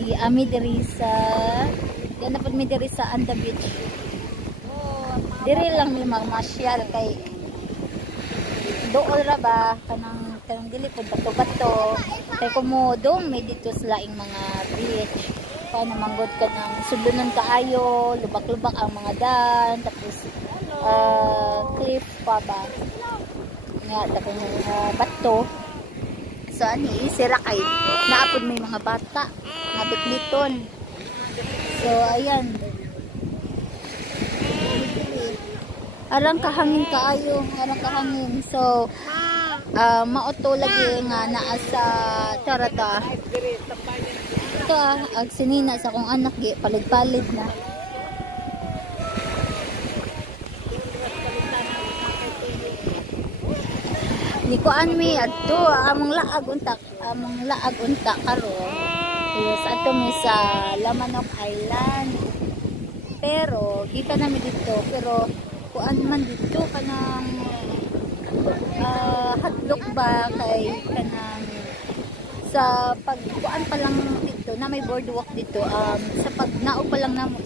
di ami diri sa yan na pud mi diri sa Anda Beach. Diri lang mi magmasyal kay dool ra ba kanang dili pud bato-bato kay kumodong may dito sa laing mga beach. Paano manggod ka ng sulunan kaayo, lubak-lubak ang mga dan, tapos cliff pa ba nga tapos bato. So ani sira kay naapod may mga bata nga bitliton. So ayan, arang kahangin kaayo, arang kahangin. So mauto lagi nga naa sa tarata ito ag sinina sa akong anak gi palig-palig na. Di ko anmi adto among laag unta karon yes ato mi sa Lamanok Island, pero kita namin dito pero kuan man dito kanang hadlok ba kay kanang sa pagkuan pa lang dito na may boardwalk dito sa pagnao pa lang namo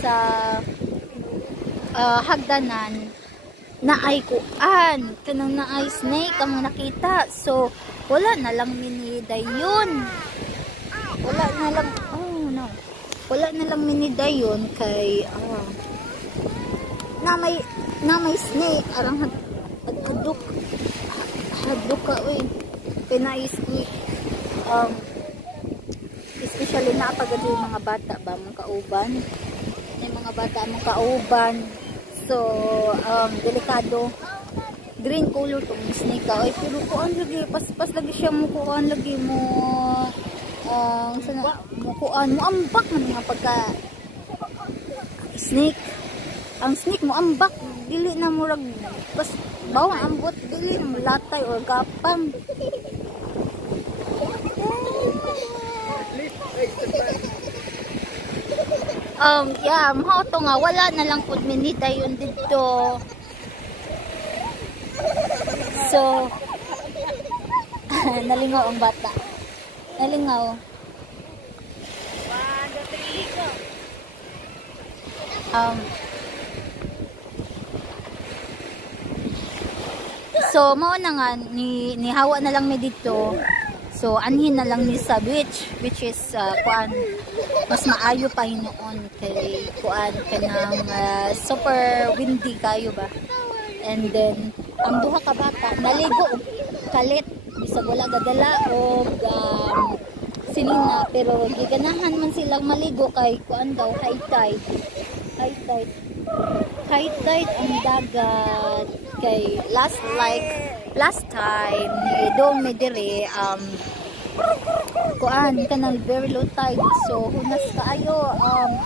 sa hagdanan na ay kuan kanang na ay snake ang nakita. So wala na lang minidayon, wala na lang minidayon kay na may snake arang hadlok ka uy pinais especially na pag yung mga bata ba mga kauban, may mga bata mga kauban. So delikado green color tong snake ay pero kuan lagi pas lagi siya mo kuan lagi mo sana mo kuan mo ambak man nga pagka snake ang snake mo ambak dili na murag pas bawang ambot dili na latay or gapang. Yeah, mao to nga wala na lang pud minidayon dito. So nalingaw ang bata. Nalingaw. So mao na nga ni hawa na lang mi dito. So anhin na lang ni sa beach which is kuan mas maayo pa hinoon kay kuan kanang super windy kayo ba. And then ang duha ka bata naligo kalit bisag wala gadala og sinina pero giganahan man silang maligo kay kuan daw high tide ang dagat kay last time ni dong me dire kuan kanang very low tide so hunas kaayo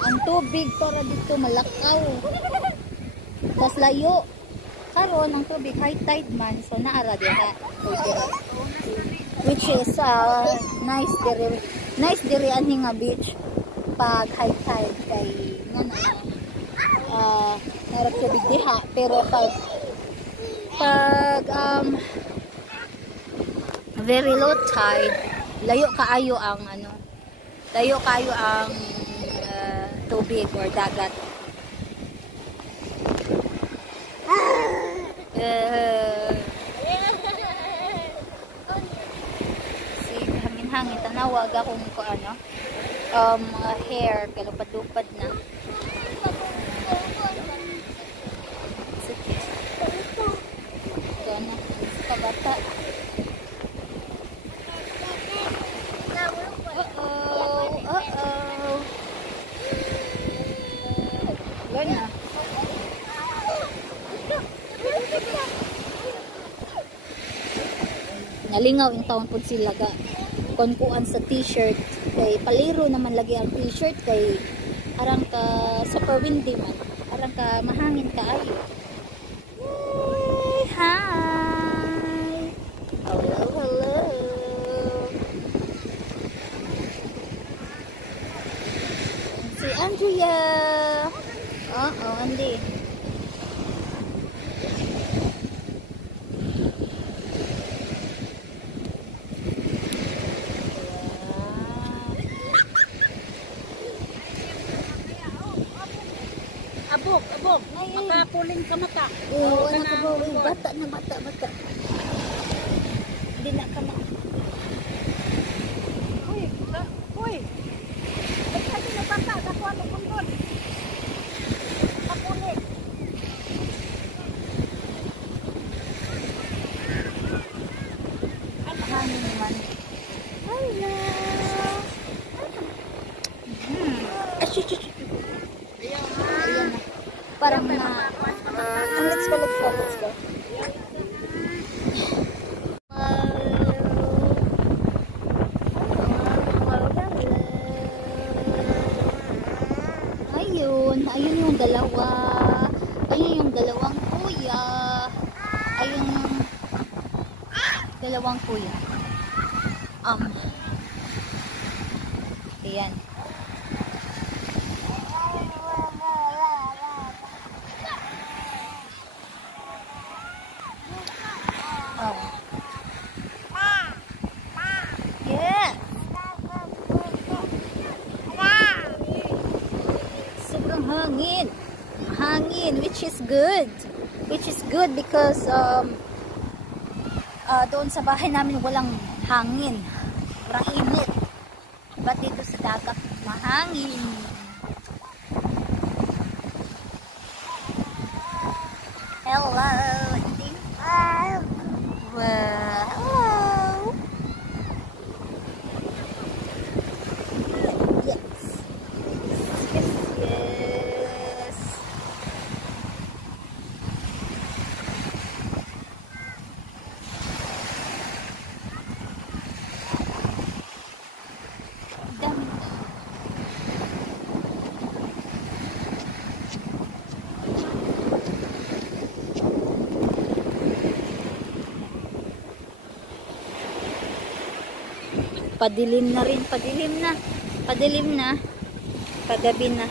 ang tubig para dito malakaw tas layo karon ang tubig high tide man so naara diha which is nice dire ani nga beach pag high tide kay ngano narap tubig diha pero pag very low tide layo kaayo ang tubig or dagat. Hangin-hangin tanawag akong ko hair kay lupad-lupad na. Ito na kabata. Gana. Nalingaw yung taon po sila ga konkuan sa t-shirt kay paliro naman lagi ang t-shirt kay arang ka super windy man arang ka mahangin kaayo. Hi, hello. Si Andrea. Andy. abog. Makapuling ka mata. Oo, anak ko ba? Bata na, bata. Hindi na ka Uy. Ba't kasi na bata? Nakuha mo kundon. Kapuling. Hangin naman. Hello. Ayan na. Parang na. Let's go. Ayun yung dalawa. Ayun yung dalawang kuya. Ayun yung dalawang kuya. Ayan. Oh. Yeah. Sobrang hangin, which is good because doon sa bahay namin walang hangin, walang init, but dito sa dagat mahangin. Hello. Wow. Yes. Dami. Padilim na rin, padilim na. Pagabi na.